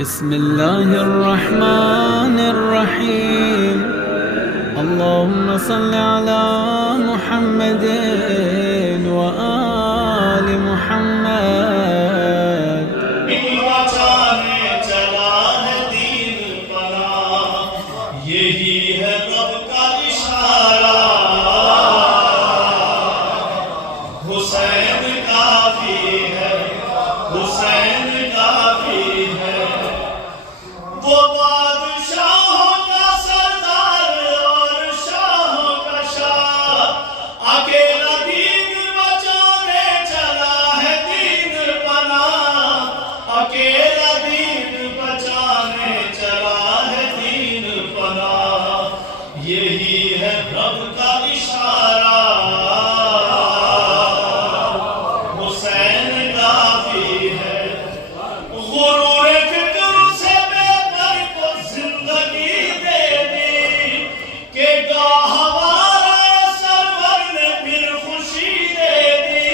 بسم الله الرحمن الرحيم. اللهم صل على محمد وآل محمد. بچانے چلا ہے دین پناہ، یہی ہے رب کا اشارہ. حسین کافی ہے، حسین کافی ہے. وہ بادشاہوں کا سردار اور شاہوں کا شاہ، اکیلا دین بچانے چلا ہے دین پناہ. اکیلا دین بچانے چلا ہے دین پناہ، یہی ہے رب کا اشارہ. حسین کافی ہے. غرور فکر سے بے پر کو زندگی دے دی کہ گاہ ہمارا سرور نے پھر خوشی دے دی،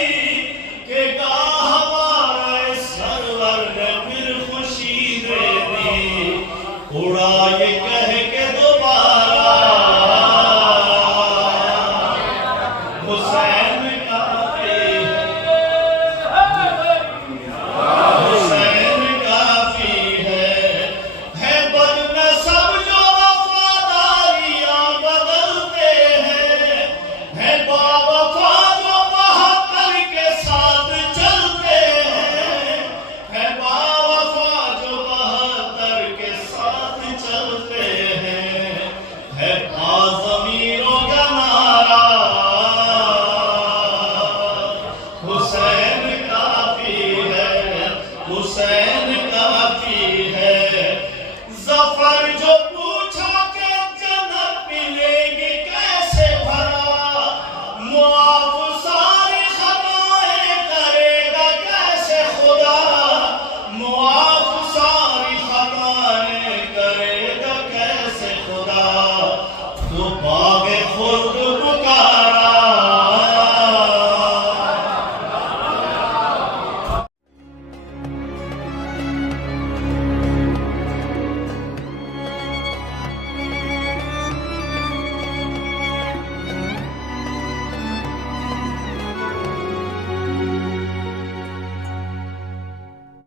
کہ گاہ ہمارا سرور نے پھر خوشی دے دی. اڑا یہ کہہ کے دوبارہ حسین کافی ہے. حسین کافی ہے بدنسب جو وفاداریاں بدلتے ہیں باوفا جو بہتر کے ساتھ چلتے ہیں باوفا جو بہتر کے ساتھ چلتے ہیں ضمیروں کا نعرہ. حسین کافی ہے، حسین کافی ہے. ظفر جو